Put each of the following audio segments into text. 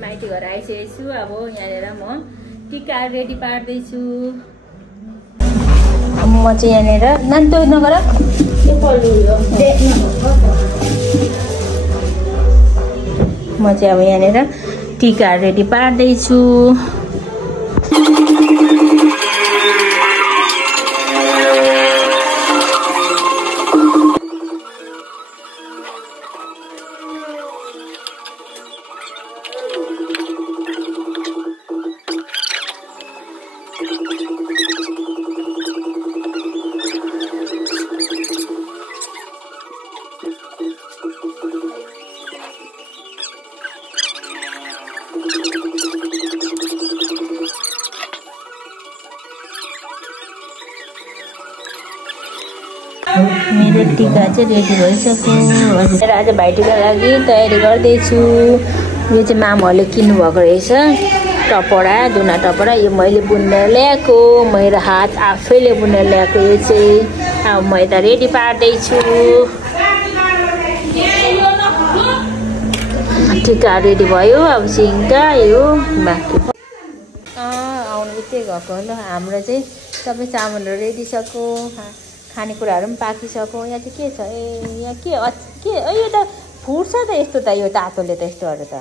माइती घर आइसकेको छु। अब यहाँनिर म टिका रेडी पार्दैछु। म चाहिँ यहाँनिर नानी त्यो नगर म चाहिँ अब यहाँनिर टिका रेडी पार्दैछु। मेरो टिका चाहिँ रेडी भइसक्यो। आज भाइटिका लागि तयारी गर्दैछु। यो चाहिँ मामाहरूले किन्नुभएको रहेछ टपडा, दुना टपडा। यो मैले बुनेर ल्याएको, मेरो हात आफैले बुनेर ल्याएको। यो चाहिँ अब म यता रेडी पार्दैछु। टिका रेडी भयो। अब सिङ्गा यो बाँकी आउनु बित्तिकै गएको हो। ल हाम्रो चाहिँ सबै सामानहरू रेडी सक्यो, खानेकुराहरू पनि पाकिसक्यो। यहाँ चाहिँ के छ? ए यहाँ के यो त फुट्छ त यस्तो त, यो तातोले त यस्तोहरू त।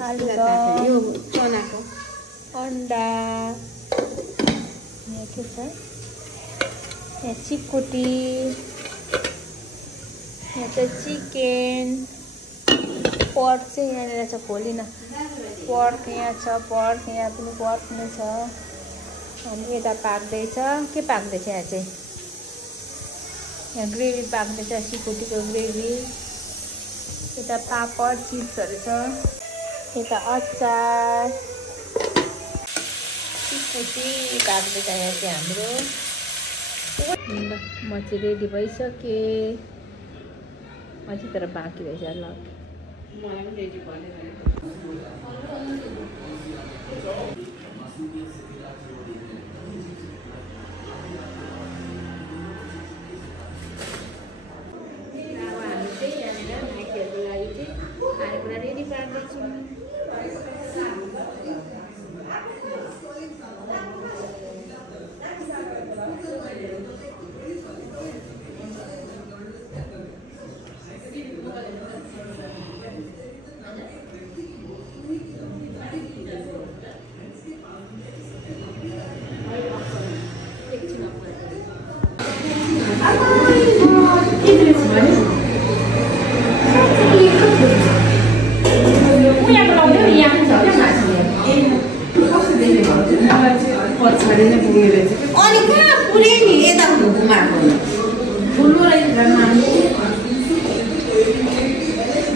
आलु त चनाको अन्डा, यहाँ के छ? यहाँ चिकुटी, यहाँ चाहिँ चिकन, पर्क चाहिँ यहाँनिर छ, खोलिन। पर्क यहाँ छ, पर्क यहाँ पनि पर्क नै छ। अनि यता पाक्दैछ। के पाक्दैछ यहाँ चाहिँ? यहाँ ग्रेभी पाक्दैछ, सिकुटीको ग्रेभी। यता पापड चिप्सहरू छ। यता अचार, सिकुटी पाक्दैछ यहाँ चाहिँ हाम्रो। म चाहिँ रेडी भइसकेँ। म चाहिँ तर बाँकी रहेछ। ल मलाई पनि रेडी भयो। रेडी पार्दैछु। अनि कहाँ पुरै नि यता घुमाएको ठुलो रहेछ।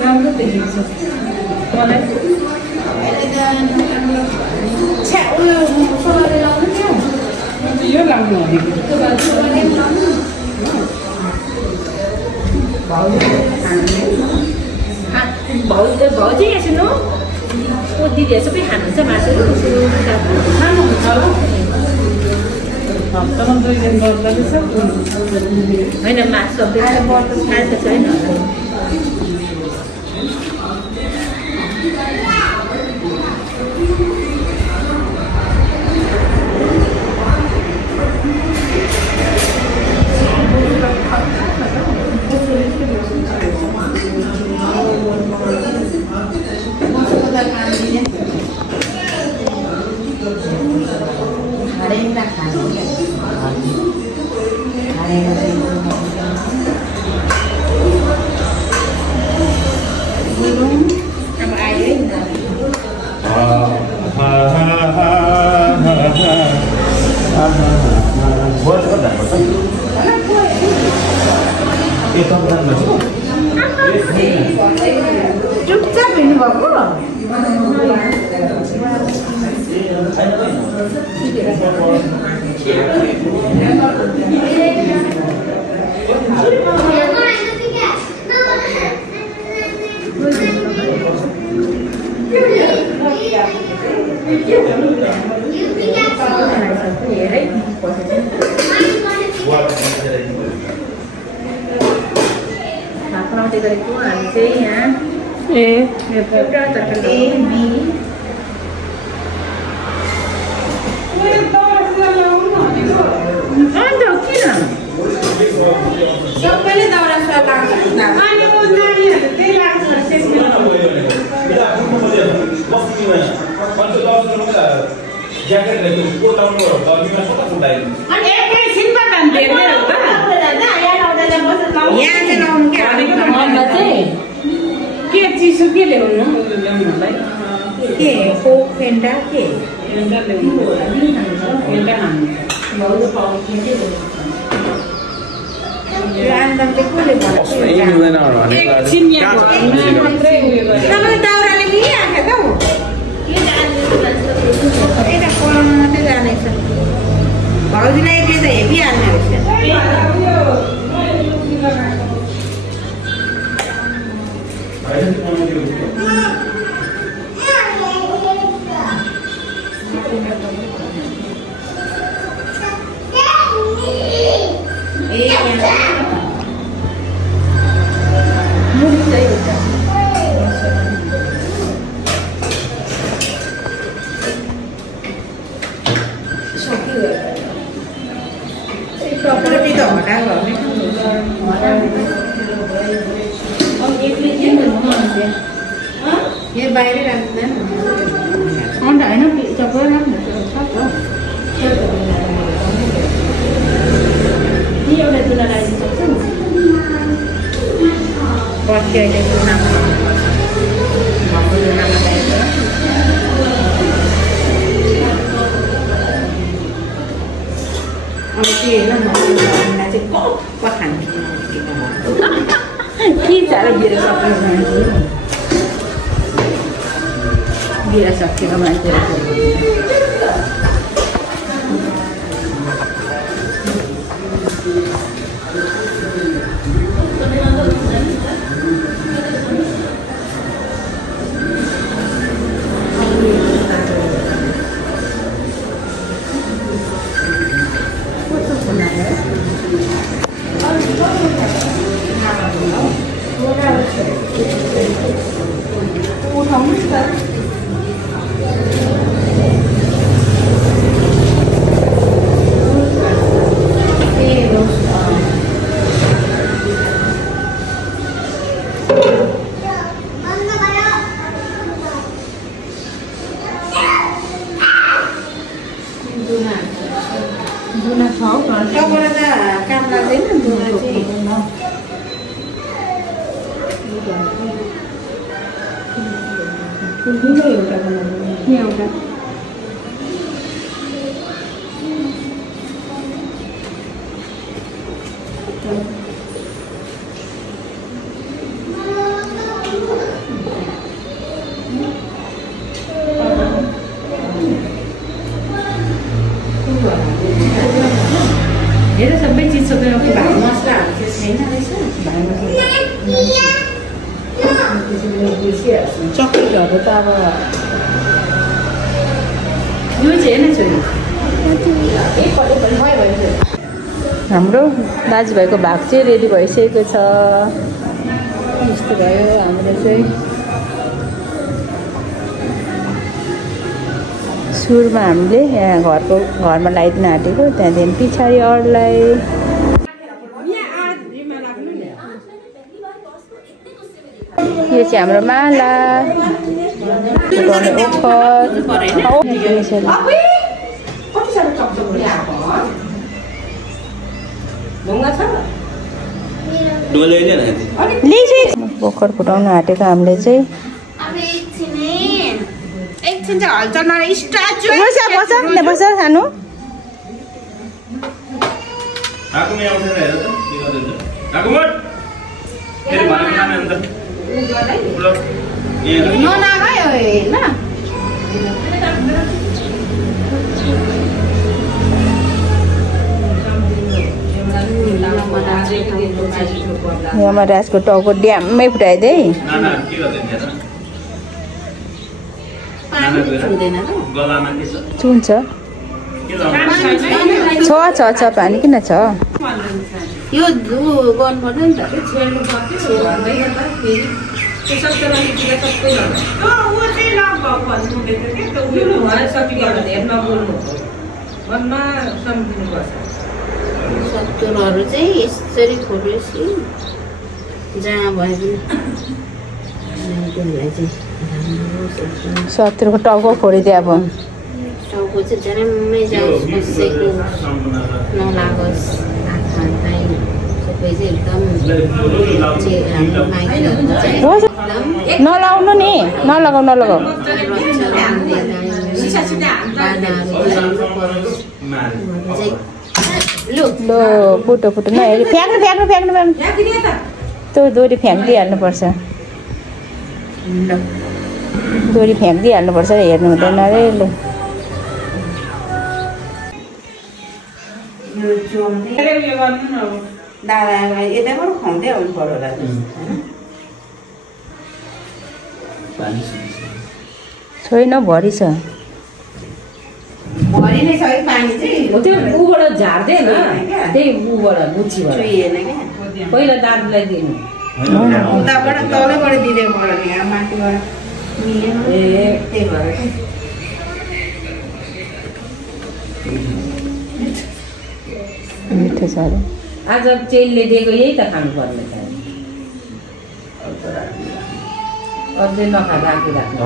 राम्रो देखिन्छ मलाई। उयो सोलरले लाउनु थियो, यो लाउनु भाउजू यहाँ सुन्नु, दिदीहरू सबै खानुहुन्छ मासु? खानुहुन्छ होला। हप्तामा 2 दिन गर्दा होइन मासु सबै खाएको छैन। चुपचाप हिँड्नुभएको बर्थडे गरेको हामी चाहिँ यहाँ एउटा तरकारी अन्त किन सबैले दाउरा स्वाद के चिसो के ल्याउनु के कोक फेन्टा के फेन्टा ल्याउनु फेन्टा खानु दाउराले लिइराखेको त मात्रै जानेछ भाउजूलाई एकले त हेभी हाल्ने ये बाहिर राख्दैन अन्त हैन चक्कर राख्नु एउटा तुला राख्नु सक्छ पछि अहिले तुलामा अब के हेर मलाई चाहिँ कप खानु के साह्रो बिर सक्यो बिर सकेको मान्छेहरू सबै चिज सबै भाइ मसलाहरू चाहिँ छैन रहेछ चक्लेटहरू त अब यो चाहिँ हेर्न छोरी हाम्रो दाजुभाइको भाग चाहिँ रेडी भइसकेको छ यस्तो भयो हाम्रो चाहिँ सुरुमा हामीले यहाँ घरमा लगाइदिन आँटेको त्यहाँदेखि पछाडि अरूलाई यो चाहिँ हाम्रो माला ओखर ओखर फुटाउनु आँटेको हामीले चाहिँ बस खानु यहाँ राजको टाउको ड्याममै फुटाइदिए चुन्छ छ पानी किन छ यो गर्नुपर्छ नि त छेड्नु पर्छ भन्दैन त फेरि त्यो सबै राखिदिँदा सबै मनमा सम्झिनुपर्छ सत्तरहरू चाहिँ यसरी खोलेपछि जहाँ भए पनि त्यसलाई चाहिँ राम्रो 70 को टाउको फोडिदिए अब टाउको चाहिँ जराम्मै जाओस् बसेको नलागोस् आँखा चाहिँ सबै चाहिँ एकदम हाम्रो माइतीहरू चाहिँ नलाउनु नि नलगाऊ लो फुटो नहेरी फ्याक्नु त्यो दोरी फ्याँकिदिइहाल्नुपर्छ दोरी फ्याँकिदिइहाल्नुपर्छ हेर्नु हुँदैन अरे ल दादा यताबाट खुवाउँदै आउनु पर्यो होला छैन भरि छ भरि नै छ पानी चाहिँ त्यो उबाट झार्दैन त्यही उबाट मुछीबाट पहिला दाजुलाई दिनु उताबाट तलैबाट दिँदै पऱ्यो नि यहाँ माथिबाट मिलेन त्यही भएर मिठो छ अरे आज चेलीले दिएको यही त खानुपर्ने छ अझै नखा राखिराख्नु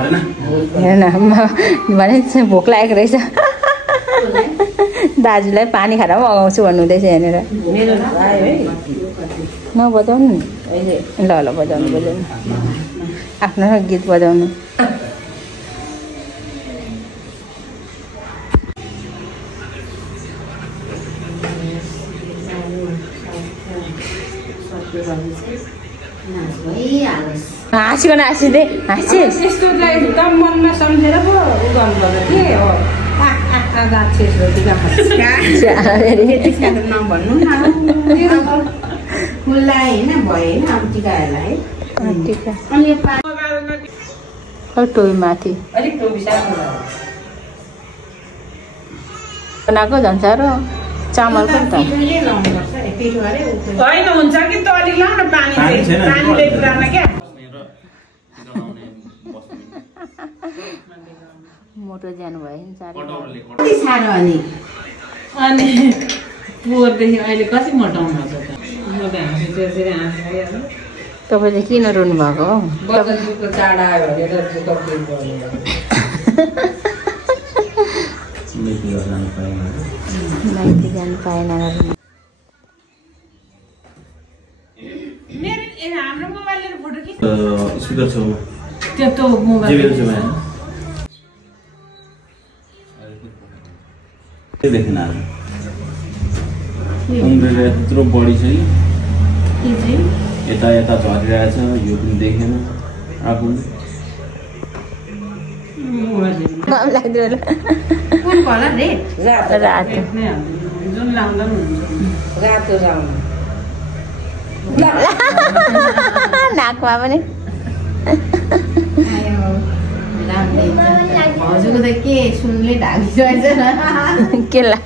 हेर न भने भोक लागेको रहेछ दाजुलाई पानी खाएर पनि अगाउँछु भन्नुहुँदैछ यहाँनिर नबजाउनु नि ल बजाउनु आफ्नो गीत बजाउनु हाँसिकन हाँसिँदै हाँसिस यस्तो चाहिँ एकदम मनमा सम्झेर पो उ गर्नुपर्छ के हो नभन्नु न फुललाई होइन भयो होइन अब टिकाहरूलाई टोपी माथि अलिक टोपी सानो बनाएको झन् साह्रो चामलको नि त होइन हुन्छ कि त अलिक लाउन पानी पानीले पुरान क्या मोटो जानु भयो नि कति साह्रो अनि पुगरदेखि अहिले कति मोटाउनु छ त म त तपाईँले किन रुनु भएको हौ बदलको चाड आयो भने त माइती जानु पाएन हाम्रो मोबाइलले फोटो खिच स्पिकर छ त्यो मोबाइल देखेन उम्रेर यत्रो बढी छ कि यता यता झरिरहेछ यो पनि देखेन आफूले कुन कलर रेड रातो जुन लाउँदा पनि रातो लाउनु नाकमा पनि हजुरको त के सुनले ढाकिरहेछ न के ला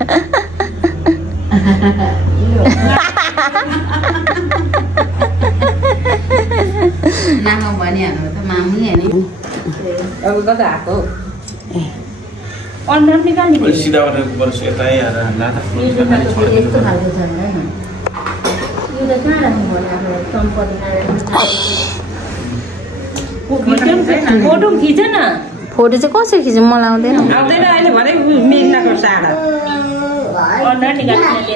नाक भनिहाल्नु त मामुले नि अब कता आएको अनुहार निकाल्ने सिधाबाट बरु यतै आएर लाटा यस्तो खालको छ होइन यो त कहाँ राख्नु पर्यो फोटो खिच न फोटो चाहिँ कसरी खिच्नु मलाई आउँदैन आउँदैन अहिले भरे मेघनाको साडा अनुहार निकाल्ने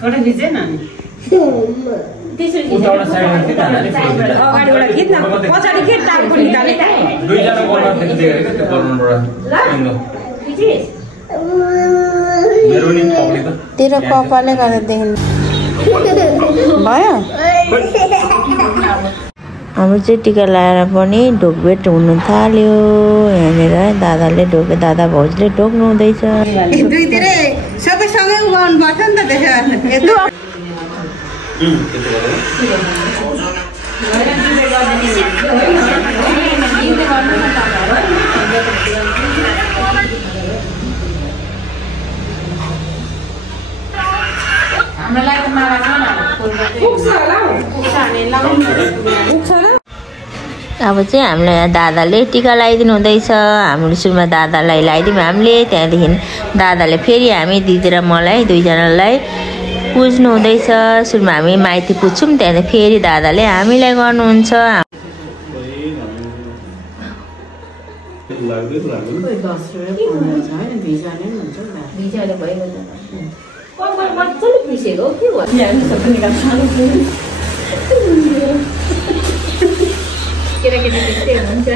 फोटो खिचेन नि अगाडिबाट खिच्न पछाडि के टाइपको निकाले दुईजना गर्नु देखेको त्यो गर्नुबाट मेरो नि पक्रियो त तेरो कपालले गर्दा देखिनु भयो हाम्रो चाहिँ टिका लगाएर पनि ढोकभेट हुनु थाल्यो यहाँनिर दादाले दादा भाउजूले ढोक्नु हुँदैछ दुईतिरै सबैसँगै उगाउनु पर्छ नि त त्यसो हामीलाई त माला अब चाहिँ हामीलाई यहाँ दादाले टिका लगाइदिनु हुँदैछ। हाम्रो सुरुमा दादालाई लगाइदिउँ हामीले, त्यहाँदेखि दादाले फेरि हामी दिदी र मलाई दुईजनालाई पुज्नु हुँदैछ। सुरुमा हामी माइती पुज्छौँ, त्यहाँदेखि फेरि दादाले हामीलाई गर्नुहुन्छ। केटाकेटी त्यस्तै हुन्छ।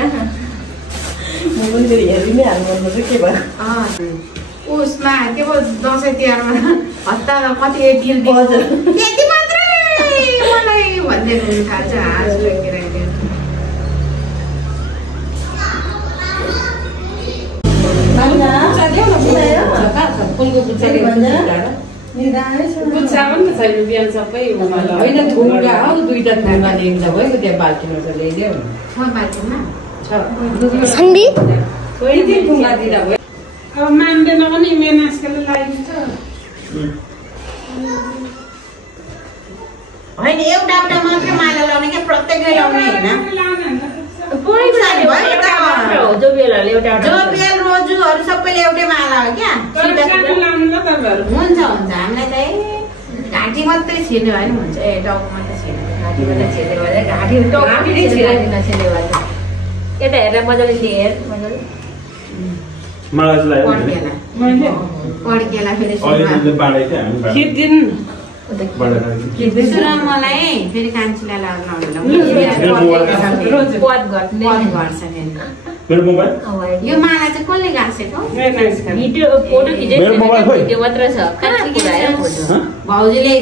उसमा के पो दसैँ तिहारमा हप्ता कति डिल त्यति मात्रै मलाई भन्दै हुनु थाल्छ। हाँसो केटाकेटी फुलको बुच्चा बुच्चा पनि त छैन बिहान सबै होइन ढुङ्गा हो दुईटा ढुङ्गा ल्याइन्छ भयो त्यहाँ बाल्टीमा त ल्याइदेऊ छ बाल्टीमा छ सन्डी छोइदिए ढुङ्गा दिँदा भयो। अब मान्दैन पनि मेनासले लगाइदिन्छ होइन एउटा एउटा मात्रै माला लाउने क्या प्रत्येकले लाउने होइन जो बेल रोजुहरू सबैले एउटै माला हो क्या। हुन्छ हामीलाई त घाँटी मात्रै छिर्ने भयो नि हुन्छ। टाउको मात्रै छिर्ने घाँटी मात्रै छिर्ने भयो घाँटी नछिर्ने भयो। यता हेरेर मजाले हेर मजाले पड्केला फेरि मलाई फेरि कान्छीलाई यो माला चाहिँ कसले गाँसेको भाउजूले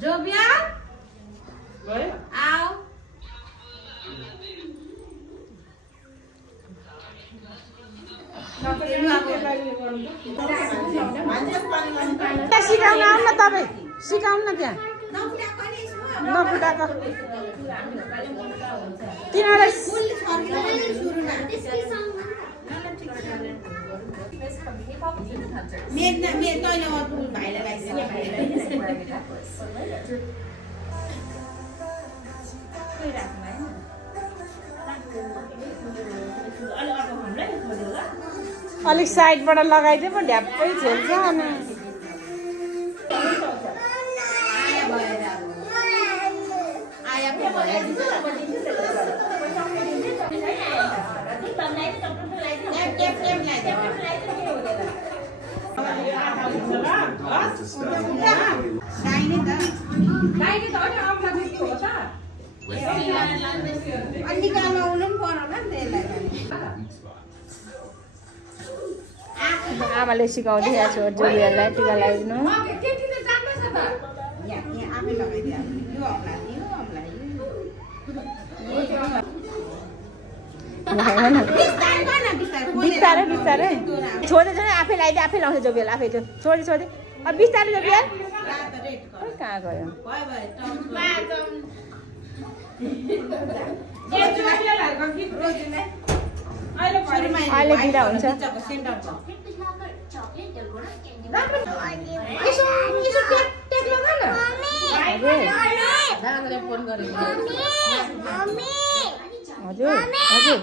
जो बिहा आओ सिकाउन आउनु न तपाईँ सिकाउनु न त्यहाँ नफुटाएको तिनीहरूलाई अलिक साइडबाट लगाइदियो पो ढ्याप्पै झेल्छ अनि आमाले सिकाउँदै छ जोडीहरूलाई टिका लगाइदिनु। बिस्तारै बिस्तारै छोड्दै छोड्दै आफै लगाइदियो आफै लाउँछ जोबेल आफै छोडी छोडी अब बिस्तारै जोबेल कहाँ गयो अहिले दिँदा हुन्छ। हजुर हजुर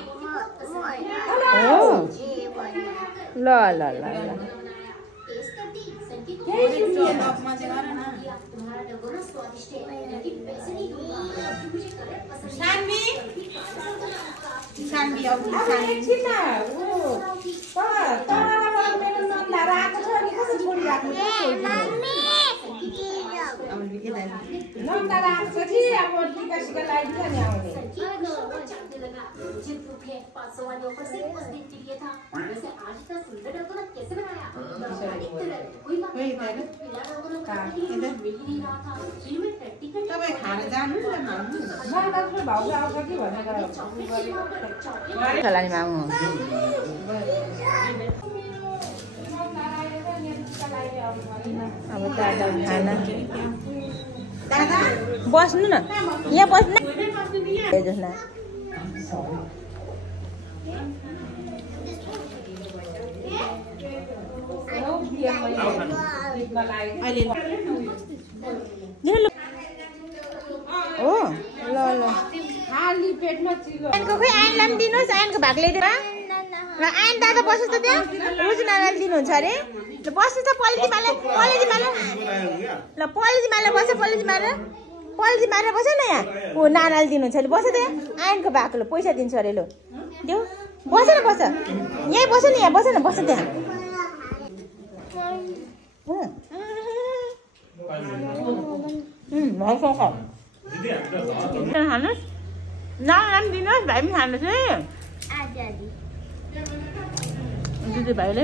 हो ल ल ल अब दादा खाना बस्नु न यहाँ बस्नु हो ल ल खाली पेटमा चिलो आइनको खोइ आइनलाई पनि दिनुहोस् आइनको भाग ल्याइदिएर ल आइन दादा बस्नुहोस् त त्यहाँ रोज नानाले दिनुहुन्छ अरे ल बस्नु त पलिथी माले ल पलिथी माले बस पलिथी मारेर बस न यहाँ हो नानाले दिनुहुन्छ अरे बस त्यहाँ आइनको भाग ल पैसा दिन्छ अरे ल देऊ बस न बस यहीँ बस न यहाँ बस त्यहाँ खानुहोस् नानालाई पनि दिनुहोस् भाइ पनि खानुहोस् है दिदी भाइले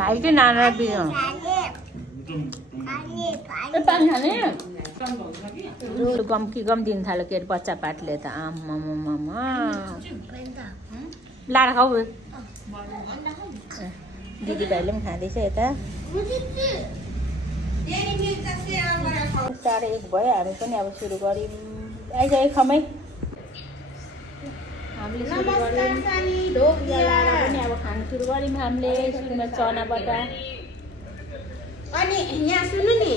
भाइकै नानालाई दिनु पानी खाने गम दिन थाल्यो के अरे बच्चा पाटले त आमामामा लाएर खाऊ दिदी भाइले पनि खाँदैछ यता 1:30 भयो हामी पनि अब सुरु गऱ्यौँ आइज एक खमै हामीले सुरु गऱ्यौँ पनि अब खानु सुरु गऱ्यौँ हामीले सुरुमा चनाबाट अनि यहाँ सुन्नु नि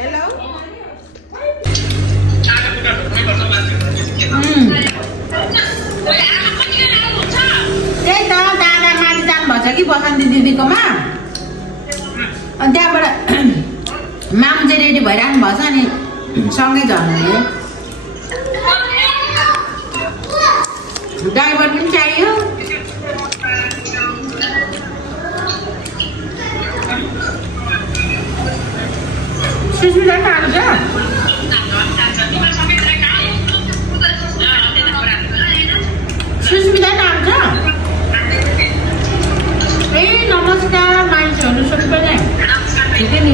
हेलो त्यही त दादा माथि जानुभएछ कि बसन्ती दिदीकोमा अनि त्यहाँबाट मामु चाहिँ रेडी भइराख्नु भएछ अनि सँगै झर्नु ड्राइभर पनि चाहियो सुस्मिता पनि आएको छ सुस्मिता पनि आएको छ ए नमस्कार मानिसहरू सबैलाई ठिकै नि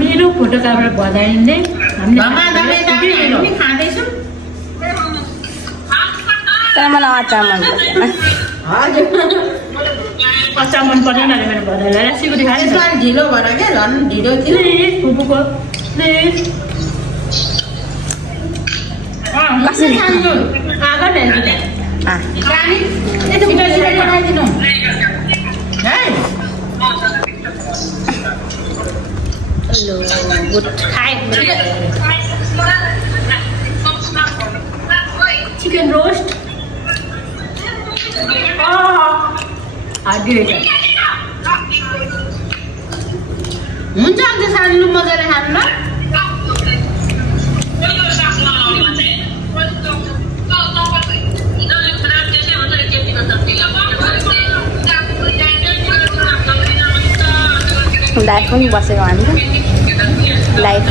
मेरो फोटो क्यामेरा भदाइँदै हामी खाँदैछौँ तर मलाई अचार मन पर्छ हजुर अचार मन पर्दैन अरे मेरो भदाइलाई सिकुटी खाने ढिलो भएर क्या झन् ढिलो थियो फुपूको बनाइदिनु है चिकन रोस्ट हुन्छ अन्त सानो मजाले खानु ल लाइभ पनि बसेको हामी लाइभ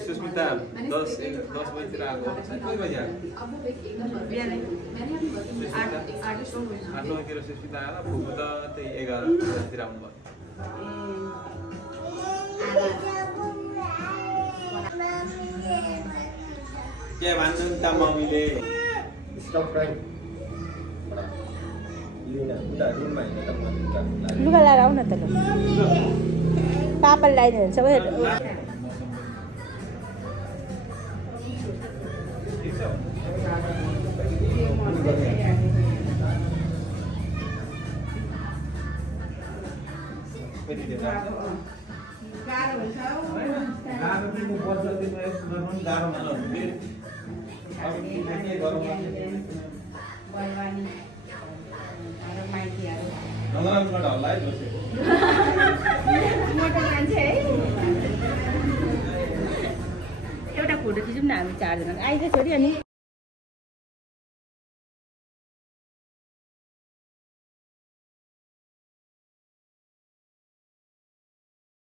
सुस्मिता 10 बजीतिर आएको कति बजी आएको 8 बजीतिर सुस्मिता आएर फुपू त त्यही 11 बजीतिर आउनु भयो के भन्छन् त मम्मीले स्टप फ्राइङ लुगा लगाएर आऊ न त ल पापाले लगाइदिनु हुन्छ सबै एउटा फोटो खिचौँ न हामी 4 जना आइज छोरी अनि